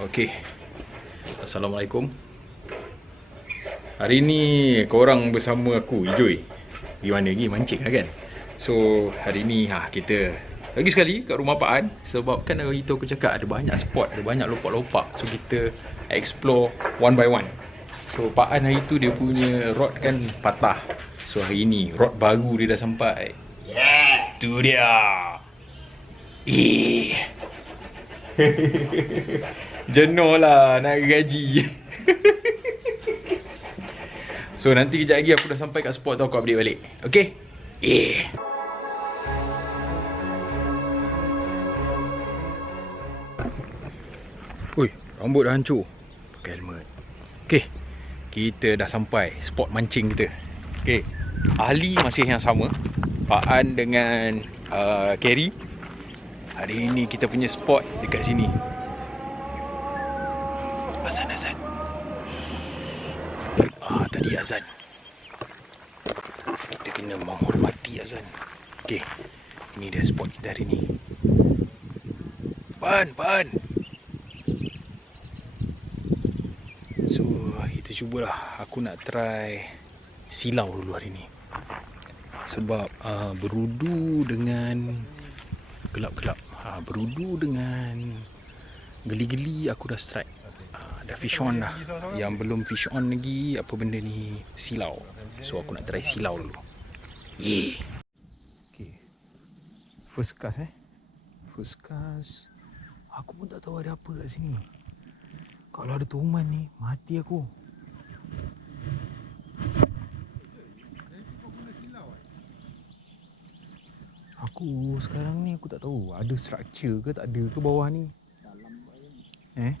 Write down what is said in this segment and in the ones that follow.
Okey. Assalamualaikum. Hari ni korang bersama aku, Ijoy. Pergi mana lagi? Mancing lah kan? So, hari ni ha, kita lagi sekali kat rumah Pak An Sebab kan hari tu aku cakap ada banyak spot, ada banyak lopak-lopak So, kita explore one by one So, Pak An hari tu dia punya rod kan patah So, hari ni rod baru dia dah sampai Yeah, tu dia Eh Jenuh lah nak gaji. So nanti kejap lagi aku dah sampai kat spot tu aku update balik. Okay? Eh Ui, rambut dah hancur. Pakai helmet. Okay Kita dah sampai spot mancing kita. Okay Ahli masih yang sama. Pak An dengan uh, Kerry. Hari ini kita punya spot dekat sini Azan azan. Ah tadi azan. Kita kena menghormati azan. Okey. Ini dia spot kita hari ni. Pan pan So kita cubalah. Aku nak try Silau dulu hari ni. Sebab uh, berudu dengan Gelap-gelap. Ha, Berudu dengan Geli-geli aku dah strike Dah fish on dah. Yang belum fish on lagi Apa benda ni? Silau. So aku nak try silau dulu. Yeah Okay First cast eh? First cast. Aku pun tak tahu ada apa kat sini. Kalau ada tuman ni Mati aku. Aku sekarang ni aku tak tahu. Ada structure ke tak ada ke bawah ni. Eh?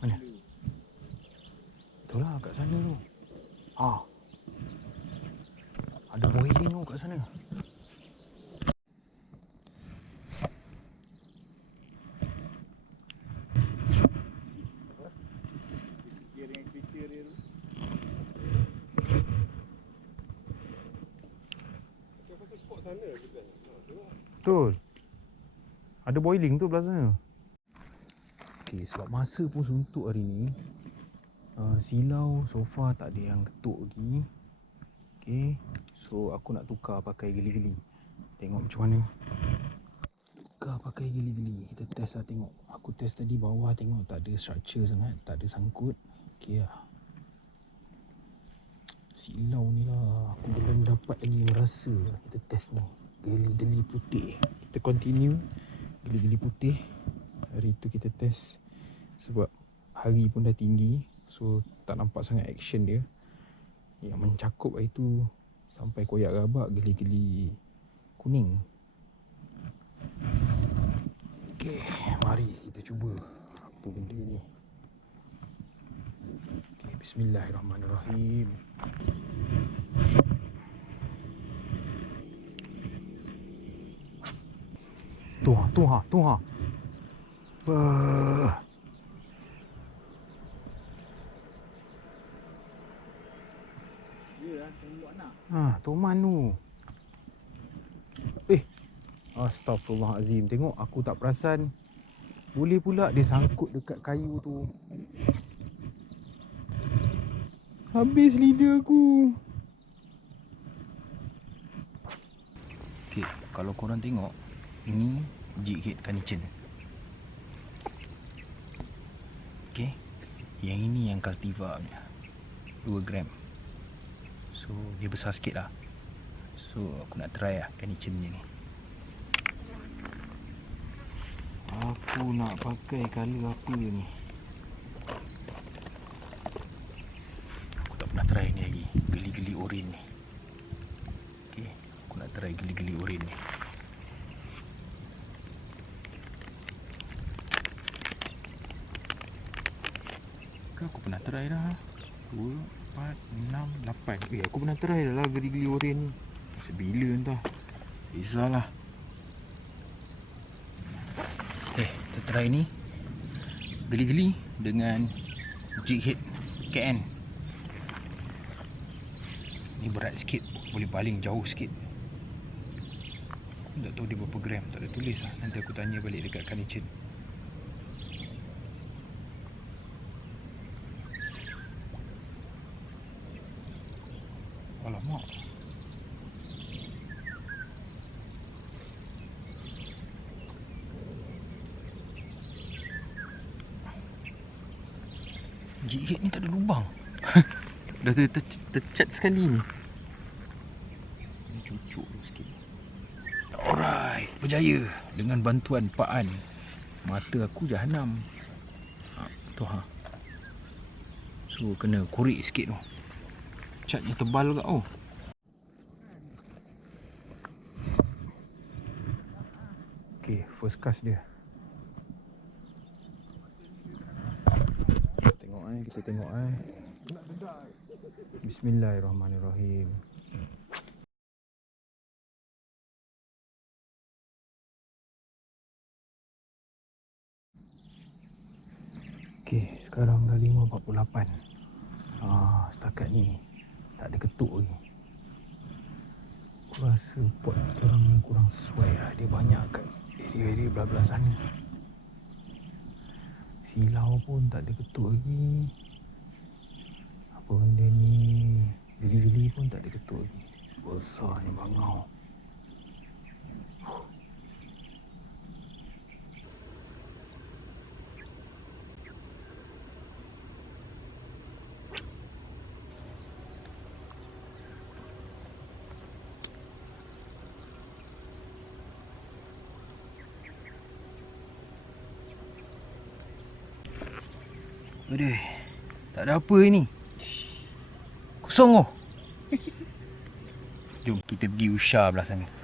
Mana? Itulah kat sana tu. Ha. Ada boiling tu kat sana. Betul. Ada boiling tu belah sana. Okey, sebab masa pun suntuk hari ni. Uh, silau so far tak ada yang ketuk lagi. Okey. So aku nak tukar pakai geli-geli. Tengok macam mana. Tukar pakai geli-geli. Kita test lah tengok. Aku test tadi bawah tengok tak ada structure sangat, tak ada sangkut. Okey lah. Silau ni lah Aku belum dapat lagi merasa Kita test ni Geli-geli putih Kita continue Geli-geli putih Hari tu kita test Sebab hari pun dah tinggi So tak nampak sangat action dia Yang mencakup hari tu Sampai koyak rabak Geli-geli kuning Okay Mari kita cuba Apa benda ni Okay Bismillahirrahmanirrahim Tu ha, tu ha, tu ha. Bah. Ha, Toman tu. Eh. Astaghfirullahalazim. Tengok aku tak perasan. Boleh pula dia sangkut dekat kayu tu. Habis lidah aku. Okay, kalau korang tengok Ini jig head kanichen Okay Yang ini yang cultivar punya 2 gram So dia besar sikit lah. So aku nak try lah kanichen ni. Ni Aku nak pakai colour apa ni? Aku tak pernah try ni lagi. Geli-geli oren ni. Okay Aku nak try geli-geli oren ni. Aku pernah try dah 2, 4, 6, 8 Eh aku pernah try dah lah geli-geli oren ni. Masa bila entah. Risaulah Eh kita try ni. Geli-geli dengan Jig hit KN Ni berat sikit. Boleh baling jauh sikit. Tak tahu dia berapa gram. Tak ada tulis lah. Nanti aku tanya balik dekat Kanichin Jihit ni tak ada lubang. Dah ter, ter, tercat sekali ni. Ni cucuk tu sikit. Alright. Berjaya Dengan bantuan Pak An. Mata aku jahanam. Ha, Tu ha. So kena korek sikit tu. Catnya tebal kat oh. Okay first cast dia Tengok eh kita tengok eh. Bismillahirrahmanirrahim. Okay, sekarang dah 5.48 ah, Setakat ni Tak ada ketuk lagi. Aku rasa pot kita orang ni kurang sesuai lah. Dia banyak kat area-area belah-belah sana. Silau pun tak ada ketuk lagi Apa benda ni. Geli-geli pun tak ada ketuk lagi. Besar ni bangau. Aduh, tak ada apa ni. Kosong oh. Jom kita pergi Usha belah sana.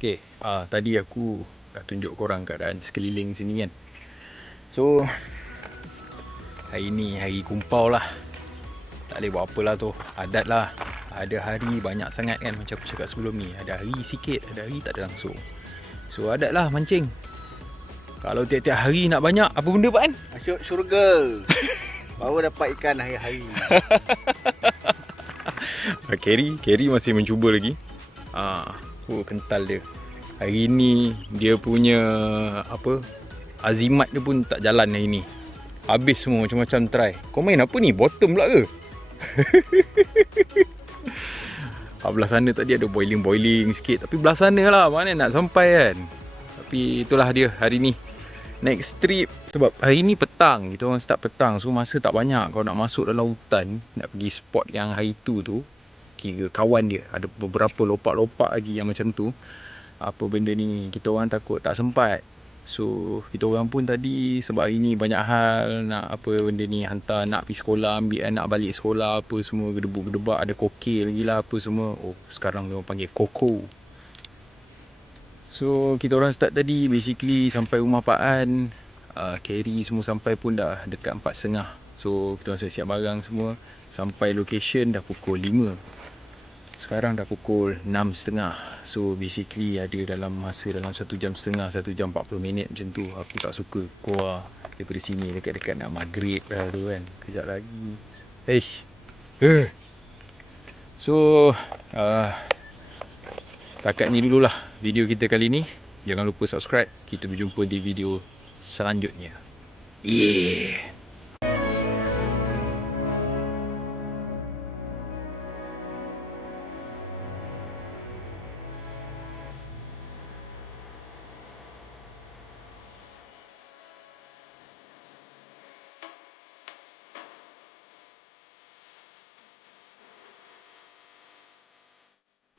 Okay, uh, tadi aku dah tunjuk korang keadaan sekeliling sini kan. So Hari ni hari kumpau lah. Tak boleh buat apa lah tu. Adat lah. Ada hari banyak sangat kan macam aku cakap sebelum ni. Ada hari sikit, ada hari tak ada langsung. So adat lah mancing. Kalau tiap-tiap hari nak banyak, apa benda Pak An? Masuk syurga. Baru dapat ikan hari-hari. Kerry, Kerry masih mencuba lagi. Ah, oh kental dia. Hari ni dia punya apa Azimat dia pun tak jalan hari ni. Habis semua macam-macam try. Kau main apa ni? Bottom pula ke? ah, belah sana tadi ada boiling-boiling sikit. Tapi belah sana lah mana nak sampai kan? Tapi itulah dia hari ni. Next trip. Sebab hari ni petang. Kita orang start petang. So masa tak banyak. Kalau nak masuk dalam hutan Nak pergi spot yang hari tu tu Kira kawan dia. Ada beberapa lopak-lopak lagi yang macam tu. Apa benda ni Kita orang takut tak sempat. So kita orang pun tadi Sebab hari ni banyak hal Nak apa benda ni Hantar nak pergi sekolah Ambil anak balik sekolah Apa semua Gedebuk-gedebak Ada kokil lagi lah Apa semua. Oh sekarang dia orang panggil koko. So kita orang start tadi Basically sampai rumah Pak An uh, Carry semua sampai pun dah Dekat 4.30 So kita orang siap barang semua. Sampai location dah pukul 5 Sekarang dah pukul 6.30 So basically ada dalam masa dalam 1 jam setengah 1 jam 40 minit macam tu Aku tak suka keluar daripada sini Dekat-dekat nak maghrib dah tu kan. Kejap lagi. Eish. Eh. So uh, Takat ni dululah video kita kali ni. Jangan lupa subscribe. Kita berjumpa di video selanjutnya. Yeah